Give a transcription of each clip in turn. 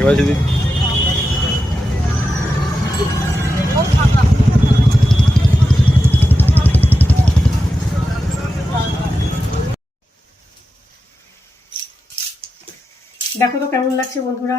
এবার যদি দেখো তো কেমন লাগছে বন্ধুরা।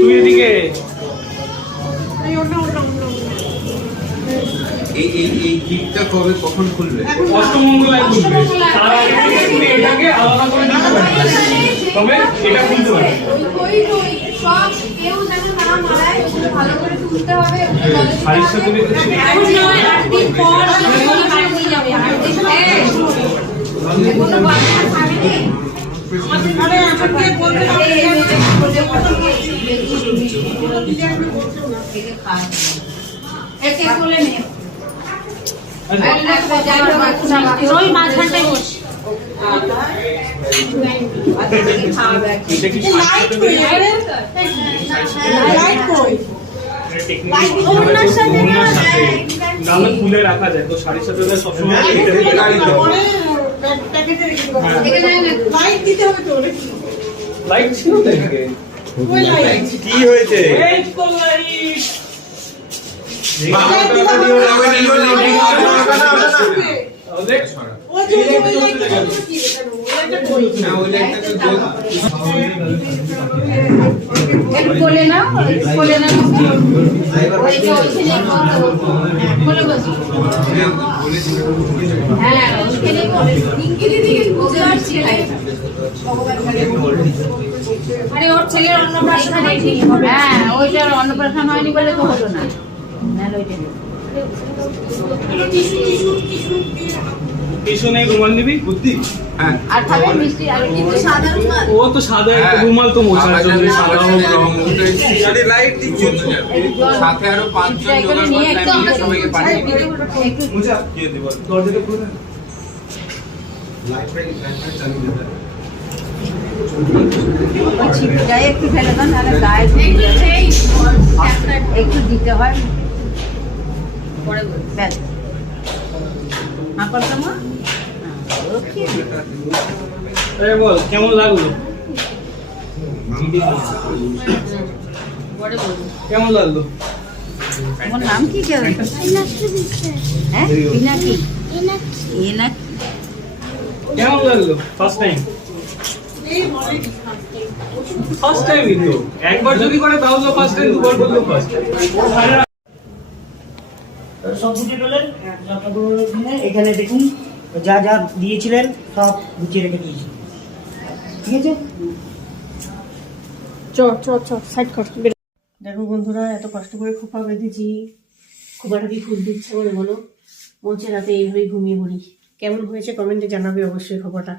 তুই এদিকে এই গিফটটা কবে কখন খুলবে? অষ্টমঙ্গলায় খুলবে। তার আগে থেকে এটাকে আলাদা করে দিতে পারি, তবে এটা খুলতে পারি। সব কেউ যেন না মারায়, ভালো করে তুলতে হবে। শাড়ির সাথে কোনো বাচ্চা খাবে একে বলে নে ওই মাঝখানটায় বস। খুলে রাখা যায় তো শাড়ির সাথে সবসময় লাইট ছিল তো এদিকে। কি হয়েছে? বলে না বলে না ওই যে ওইখানে বলে বসো। হ্যাঁ ওইখানে বলে ইংরেজি দিকে বুঝতে পারছি না। আরে ওর ছেলের অন্নপ্রাশন হয়নি। হ্যাঁ ওইটার অন্নপ্রাশন হয়নি বলে তো হলো না। না ওইটা টিস্যু নেই, রুমাল নিবি? বুদ্ধি আর খাবে মিষ্টি আর কিন্তু সাদা রুমাল। ও তো সাদা একটা রুমাল তো মোছার জন্য সাদা লাইট দিচ্ছি সাথে আরো 5 জন জোগাড় করতে আমি সবাইকে পাঠিয়ে দিই। মোছা দিয়ে দেব। দরজাটা খুলে দে। গায়ে একটু ফেলে দেন, নাহলে গায়ে একটু দিতে হয় পরে ব্যাস। বল কেমন লাগলো? কেমন লাগলো? তোমার নাম কি? হ্যাঁ পিনাকি। কেমন লাগলো? ফার্স্ট টাইম ফার্স্ট টাইমই তো, একবার যদি করে তাও তো ফার্স্ট টাইম, দুবার বললো ফার্স্ট টাইম। সব গুছিয়ে তোলেন এখানে দেখুন যা যা দিয়েছিলেন সব গুছিয়ে রেখে দিয়েছি, ঠিক আছে? সাইড কর। দেখো বন্ধুরা, এত কষ্ট করে খোপা বেঁধেছি, খোপাটা কি খুলতে ইচ্ছা করে বলো? বলছে রাতে এইভাবেই ঘুমিয়ে পড়ি। কেমন হয়েছে কমেন্টে জানাবে অবশ্যই খোপাটা।